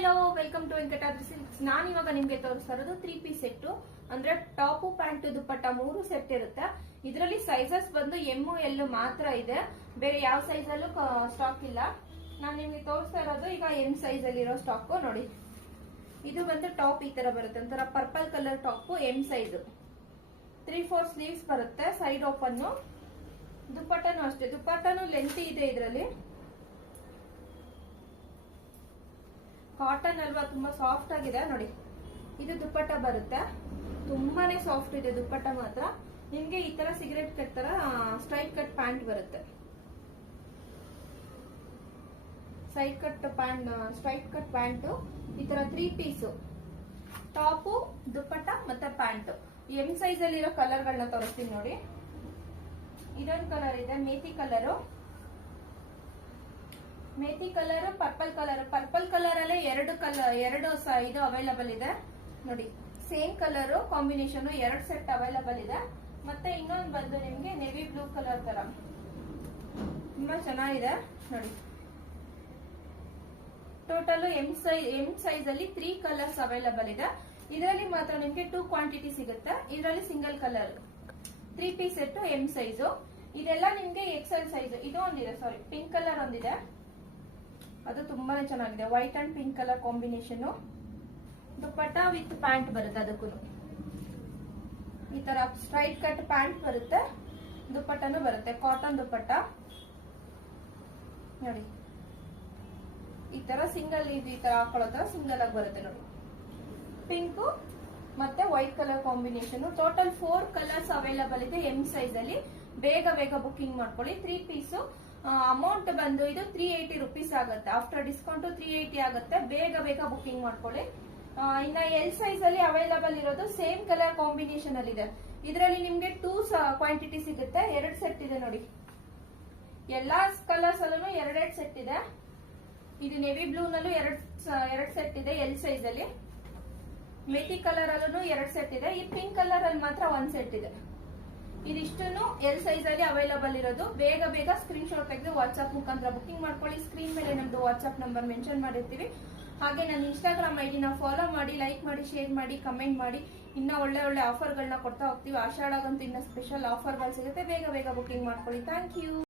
Hello welcome to Venkatadri silks. ನಾನು ಇವಾಗ ನಿಮ್ಗೆ ತೋರಿಸ್ತಾ ಇರೋದು 3 ಪೀಸ್ ಸೆಟ್. ಅಂದ್ರೆ ಟಾಪ್ ಪ್ಯಾಂಟ್ ದುಪ್ಪಟ್ಟ 3 ಸೆಟ್ ಇರುತ್ತೆ. ಇದರಲ್ಲಿ ಸೈಜಸ್ ಬಂದು ಎಮ್ ಎಲ್ ಮಾತ್ರ ಇದೆ, ಬೇರೆ ಯಾವ ಸೈಜ್ ಅಲ್ಲೂ ಸ್ಟಾಕ್ ಇಲ್ಲ. ನಾನು ನಿಮ್ಗೆ ತೋರಿಸ್ತಾ ಇರೋದು ಈಗ ಎಮ್ ಸೈಜ್ ಅಲ್ಲಿ ಇರೋ ಸ್ಟಾಕ್ ನೋಡಿ. ಇದು ಬಂದು ಟಾಪ್ ಈ ತರ ಬರುತ್ತೆ, ಒಂಥರ purple colour top, M size, 3/4 sleeves ಬರುತ್ತೆ, ಸೈಡ್ ಓಪನ್. ದುಪ್ಪಟ್ಟನು ಅಷ್ಟೇ, ದುಪ್ಪಟ್ಟನು ಲೆಂತ್ ಇದೆ. ಇದರಲ್ಲಿ ಕಾಟನ್ ಅಲ್ವಾ, ತುಂಬಾ ಸಾಫ್ಟ್ ಆಗಿದೆ ನೋಡಿ. ಇದು ದುಪ್ಪಟ್ಟ ಬರುತ್ತೆ, ತುಂಬಾನೇ ಸಾಫ್ಟ್ ಇದೆ ದುಪ್ಪಟ್ಟ ಮಾತ್ರ. ನಿಮ್ಗೆ ಈ ತರ ಸಿಗರೆಟ್ ಕಟ್ ತರ ಸ್ಟ್ರೈಟ್ ಕಟ್ ಪ್ಯಾಂಟ್ ಬರುತ್ತೆ, side cut pant, straight cut pant. ಈ ತರ 3 ಪೀಸು, ಟಾಪು, ದುಪ್ಪಟ್ಟ ಮತ್ತೆ ಪ್ಯಾಂಟ್. ಎಮ್ ಸೈಜ್ ಅಲ್ಲಿ ಇರೋ ಕಲರ್ ಗಳನ್ನ ತೋರಿಸ್ತೀನಿ ನೋಡಿ. ಇದೊಂದು ಕಲರ್ ಇದೆ, methi colour, methi colour, purple colour. Purple colour ಅಲ್ಲೇ ಎರಡು ಇದು ಅವೈಲಬಲ್ ಇದೆ ನೋಡಿ. Same colour combination 2 set available ಇದೆ. ಮತ್ತೆ ಇನ್ನೊಂದು ಬಂದು ನಿಮ್ಗೆ ನೆವಿ ಬ್ಲೂ ಕಲರ್ ತರ ತುಂಬಾ ಚೆನ್ನಾಗಿದೆ ನೋಡಿ. ಟೋಟಲ್ ಎಮ್ ಸೈಜ್ ಅಲ್ಲಿ 3 ಕಲರ್ಸ್ ಅವೈಲಬಲ್ ಇದೆ. ಇದರಲ್ಲಿ ಮಾತ್ರ ನಿಮ್ಗೆ 2 ಕ್ವಾಂಟಿಟಿ ಸಿಗುತ್ತೆ. ಇದರಲ್ಲಿ single colour 3 piece set M size. ಇದೆಲ್ಲ ನಿಮ್ಗೆ ಎಕ್ಸೆಲ್ ಸೈಜ್. ಇದು ಒಂದಿದೆ, ಸಾರಿ, ಪಿಂಕ್ ಕಲರ್ ಒಂದಿದೆ, ಅದು ತುಂಬಾನೇ ಚೆನ್ನಾಗಿದೆ, white and pink colour combination. Dupatta with pant ಬರುತ್ತೆ, ಅದಕ್ಕೂ ಈ ತರ ಸ್ಟ್ರೈಟ್ ಕಟ್ ಪ್ಯಾಂಟ್ ಬರುತ್ತೆ, ದುಪ್ಪಟ್ಟನು ಬರುತ್ತೆ, ಕಾಟನ್ ದುಪ್ಪಟ್ಟ ನೋಡಿ. ಈ ತರ ಸಿಂಗಲ್, ಈ ತರ ಹಾಕೊಳ್ಳೋ ತರ ಸಿಂಗಲ್ ಆಗಿ ಬರುತ್ತೆ ನೋಡಿ. ಪಿಂಕ್ ಮತ್ತೆ white colour combination. Total 4 colours available ಇದೆ ಎಮ್ ಸೈಜ್ ಅಲ್ಲಿ. ಬೇಗ ಬುಕಿಂಗ್ ಮಾಡ್ಕೊಳ್ಳಿ. 3 ಪೀಸ್ ಅಮೌಂಟ್ ಬಂದು ಇದು 380 ರುಪೀಸ್ ಆಗುತ್ತೆ. ಆಫ್ಟರ್ ಡಿಸ್ಕೌಂಟ್ 380 ಆಗುತ್ತೆ. ಬೇಗ ಬುಕಿಂಗ್ ಮಾಡ್ಕೊಳ್ಳಿ. ಇನ್ನ ಎಲ್ ಸೈಜ್ ಅಲ್ಲಿ ಅವೈಲಬಲ್ ಇರೋದು ಸೇಮ್ ಕಲರ್ ಕಾಂಬಿನೇಷನ್ ಅಲ್ಲಿ ಇದೆ. ಇದರಲ್ಲಿ ನಿಮ್ಗೆ 2 ಕ್ವಾಂಟಿಟಿ ಸಿಗುತ್ತೆ. 2 ಸೆಟ್ ಇದೆ ನೋಡಿ. ಎಲ್ಲಾ ಕಲರ್ಸ್ ಅಲ್ಲೂ 2 ಸೆಟ್ ಇದೆ. ಇದು ನೆವಿ ಬ್ಲೂ ನಲ್ಲೂ 2 ಸೆಟ್ ಇದೆ ಎಲ್ ಸೈಜ್ ಅಲ್ಲಿ. ಮೇಥಿ ಕಲರ್ ಅಲ್ಲೂ 2 ಸೆಟ್ ಇದೆ. ಈ ಪಿಂಕ್ ಕಲರ್ ಅಲ್ಲಿ ಮಾತ್ರ 1 ಸೆಟ್ ಇದೆ. ಇದಿಷ್ಟನ್ನು ಎಲ್ ಸೈಜ್ ಅಲ್ಲಿ ಅವೈಲಬಲ್ ಇರೋದು. ಬೇಗ ಸ್ಕ್ರೀನ್ ಶಾಟ್ ತೆಗೆದು ವಾಟ್ಸ್ಆಪ್ ಮುಖಾಂತರ ಬುಕಿಂಗ್ ಮಾಡ್ಕೊಳ್ಳಿ. ಸ್ಕ್ರೀನ್ ಮೇಲೆ ನಮ್ದು ವಾಟ್ಸ್ಆಪ್ ನಂಬರ್ ಮೆನ್ಷನ್ ಮಾಡಿರ್ತೀವಿ. ಹಾಗೆ ನನ್ನ ಇನ್ಸ್ಟಾಗ್ರಾಮ್ ಐಡಿನ ಫಾಲೋ ಮಾಡಿ, ಲೈಕ್ ಮಾಡಿ, ಶೇರ್ ಮಾಡಿ, ಕಮೆಂಟ್ ಮಾಡಿ. ಇನ್ನ ಒಳ್ಳೆ ಆಫರ್ ಗಳನ್ನ ಕೊಡ್ತಾ ಹೋಗ್ತೀವಿ. ಆಷಾಢಗಂತೂ ಇನ್ನ ಸ್ಪೆಷಲ್ ಆಫರ್ ಗಳು ಸಿಗುತ್ತೆ. ಬೇಗ ಬುಕಿಂಗ್ ಮಾಡ್ಕೊಳ್ಳಿ. Thank you.